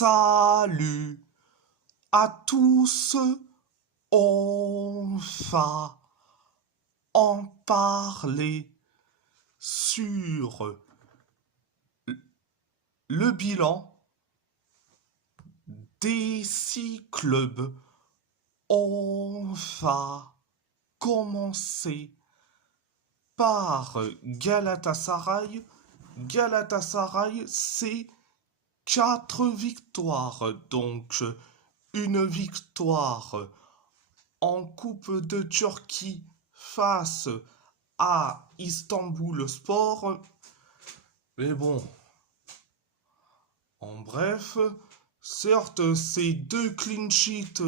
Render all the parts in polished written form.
Salut à tous, on va en parler sur le bilan des 6 clubs. On va commencer par Galatasaray. Galatasaray, c'est 4 victoires, donc une victoire en Coupe de Turquie face à Istanbulspor. Mais bon, en bref, certes, c'est 2 clean sheets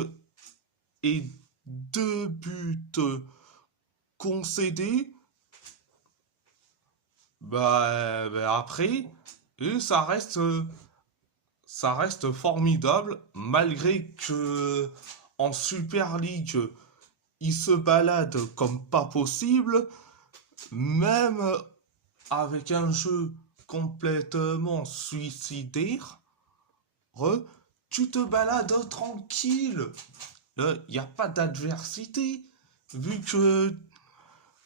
et 2 buts concédés. Après, ça reste formidable, malgré que en Super League, ils se baladent comme pas possible, même avec un jeu complètement suicidaire. Tu te balades tranquille. Il n'y a pas d'adversité, vu que,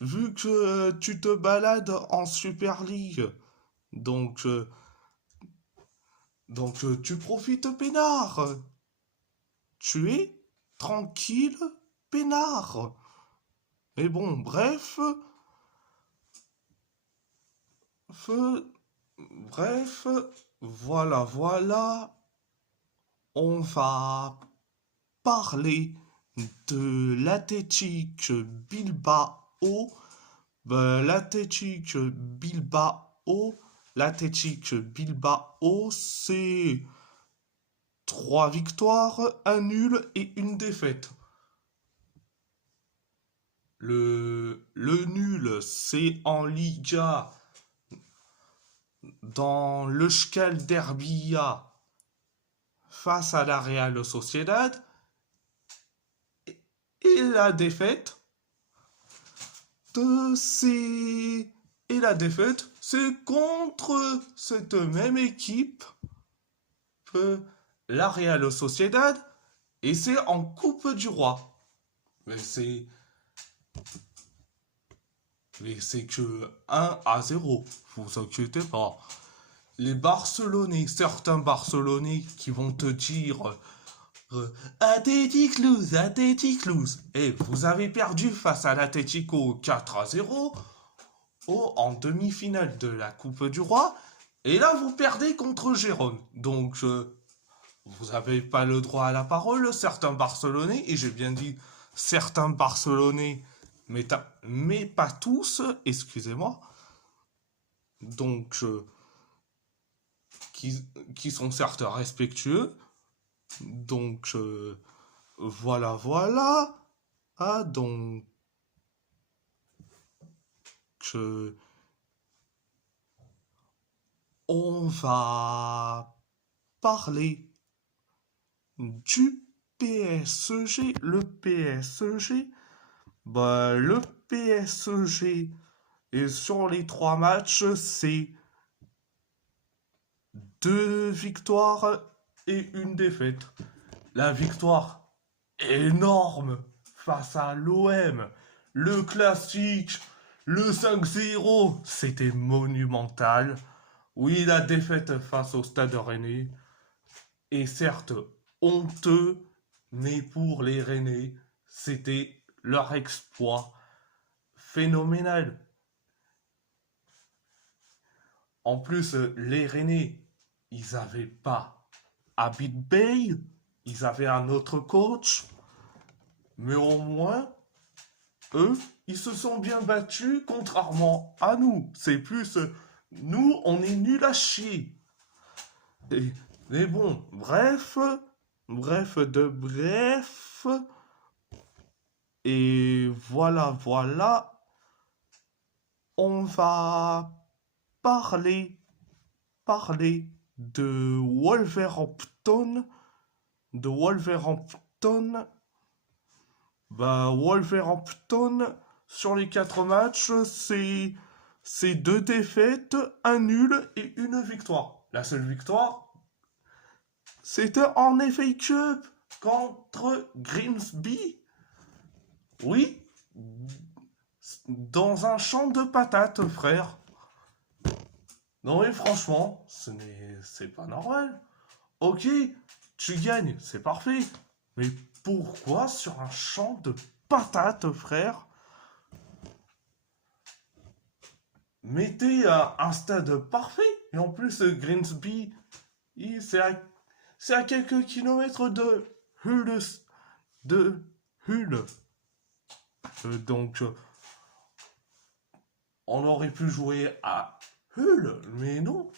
vu que tu te balades en Super League. Donc, tu profites peinard. Tu es tranquille, peinard. Mais bon, bref, bref, voilà, on va parler de l'Athletic Bilbao. L'Athletic Bilbao, c'est 3 victoires, un nul et une défaite. Le nul, c'est en Liga, dans le Euskal Derbia, face à la Real Sociedad. Et la défaite, c'est contre cette même équipe, la Real Sociedad, et c'est en Coupe du Roi. Mais c'est que 1-0, vous inquiétez pas. Les Barcelonais, certains Barcelonais qui vont te dire Athletic lose. Et vous avez perdu face à l'Atlético 4-0 en demi-finale de la Coupe du Roi. Et là, vous perdez contre Gérone. Donc, vous n'avez pas le droit à la parole, certains Barcelonais, et j'ai bien dit certains Barcelonais, mais pas tous, excusez-moi. Donc, qui sont certes respectueux. Donc, voilà. Ah, donc, on va parler du PSG. Le PSG, le PSG, et sur les 3 matchs, c'est 2 victoires et une défaite. La victoire énorme face à l'OM, le classique, le 5-0, c'était monumental. Oui, la défaite face au Stade Rennais est certes honteux, mais pour les Rennais, c'était leur exploit phénoménal. En plus, les Rennais, ils n'avaient pas Abid Bey, ils avaient un autre coach, mais au moins, eux, ils se sont bien battus, contrairement à nous. C'est plus, nous, on est nuls à chier. Mais bon, bref, et voilà, on va parler de Wolverhampton. Wolverhampton, sur les 4 matchs, c'est 2 défaites, un nul et une victoire. La seule victoire, C'était en FA Cup contre Grimsby. Oui, dans un champ de patates, frère. Non mais franchement, c'est pas normal. Ok, tu gagnes, c'est parfait. Mais pourquoi sur un champ de patates, frère? Mettez un stade parfait. Et en plus, Grimsby, c'est à quelques kilomètres de Hull. De Hull. Donc, on aurait pu jouer à Hull, mais non.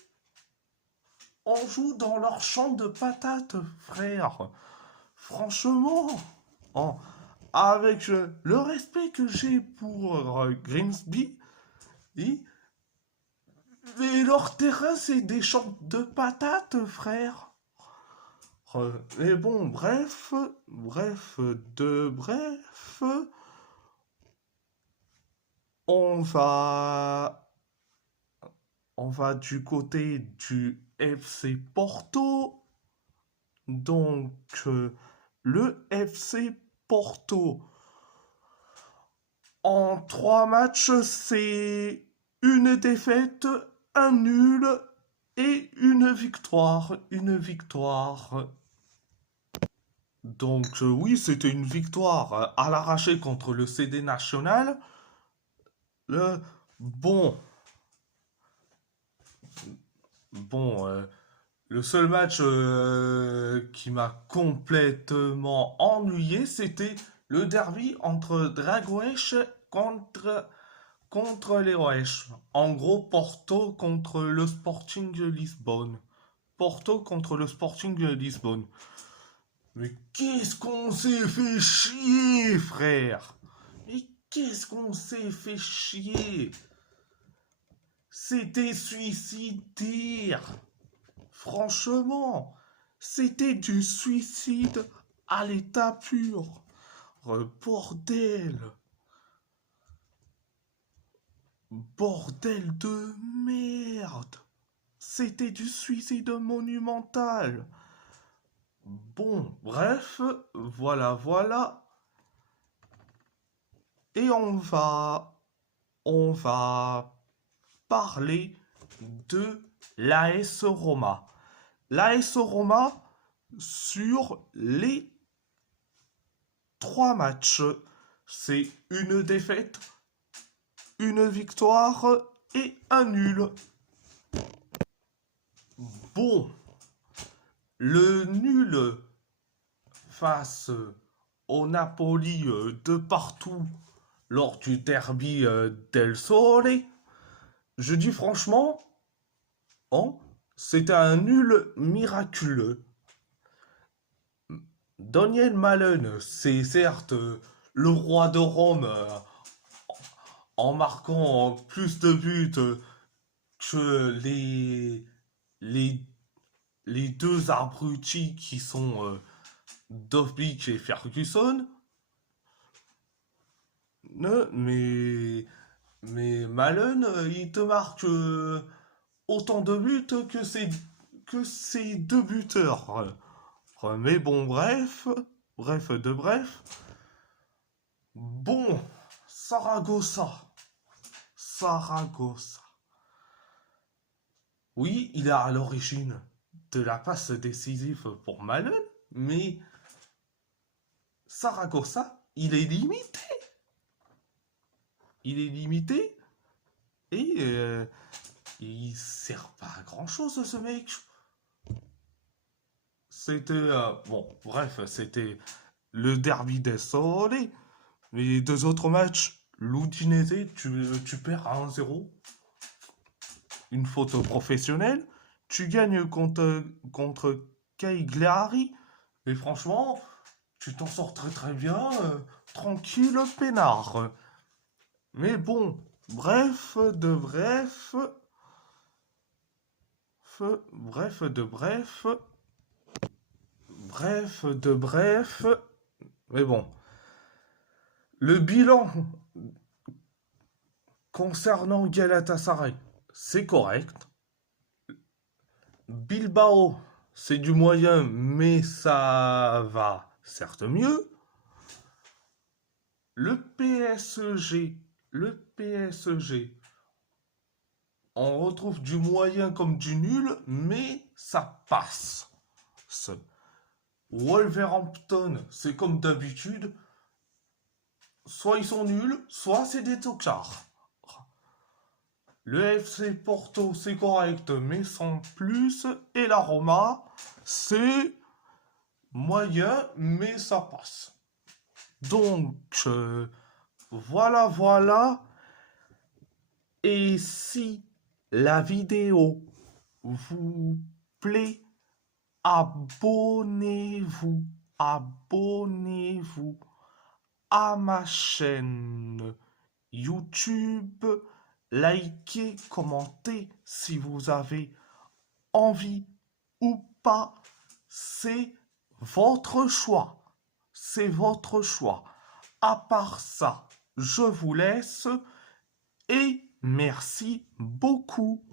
On joue dans leur champ de patates, frère. Franchement, en- avec le respect que j'ai pour Grimsby, mais leur terrain, c'est des champs de patates, frère. Mais bon, bref, on va, on va du côté du FC Porto. Donc, le FC Porto, en 3 matchs, c'est une défaite, un nul et une victoire. Une victoire. Donc, oui, c'était une victoire à l'arraché contre le CD National. Le, bon, bon, le seul match qui m'a complètement ennuyé, c'était le derby entre Dragões contre les Oesch. En gros, Porto contre le Sporting de Lisbonne. Porto contre le Sporting de Lisbonne. Mais qu'est-ce qu'on s'est fait chier, frère! Mais qu'est-ce qu'on s'est fait chier! C'était suicidaire! Franchement, c'était du suicide à l'état pur. Bordel! Bordel de merde! C'était du suicide monumental! Bon, bref, voilà. Et on va parler de l'AS Roma. L'AS Roma, sur les 3 matchs, c'est une défaite, une victoire et un nul. Bon, le nul face au Napoli de partout lors du derby del Sole, je dis franchement, oh, c'était un nul miraculeux. Daniel Malen, c'est certes le roi de Rome en marquant plus de buts que les, les deux abrutis qui sont Dovbyk et Ferguson. Ne, mais Malen, il te marque autant de buts que ses deux buteurs. Mais bon, bref. Bon, Saragossa. Oui, il est à l'origine de la passe décisive pour Malen, mais Saragossa, il est limité. Il est limité et il sert pas à grand chose ce mec. C'était bon, bref, c'était le derby des Sole. Les deux autres matchs, l'Udinese, tu perds à 1-0. Une faute professionnelle. Tu gagnes contre Cagliari. Et franchement, tu t'en sors très très bien. Tranquille, peinard. Mais bon, bref de bref. Bref de bref. Bref de bref. Mais bon. Le bilan concernant Galatasaray, c'est correct. Bilbao, c'est du moyen, mais ça va certes mieux. Le PSG, on retrouve du moyen comme du nul, mais ça passe. Wolverhampton, c'est comme d'habitude, soit ils sont nuls, soit c'est des tocards. Le FC Porto, c'est correct, mais sans plus. Et la Roma, c'est moyen, mais ça passe. Donc, voilà. Et si la vidéo vous plaît, abonnez-vous à ma chaîne YouTube. Likez, commentez si vous avez envie ou pas. C'est votre choix. C'est votre choix. À part ça, je vous laisse et merci beaucoup.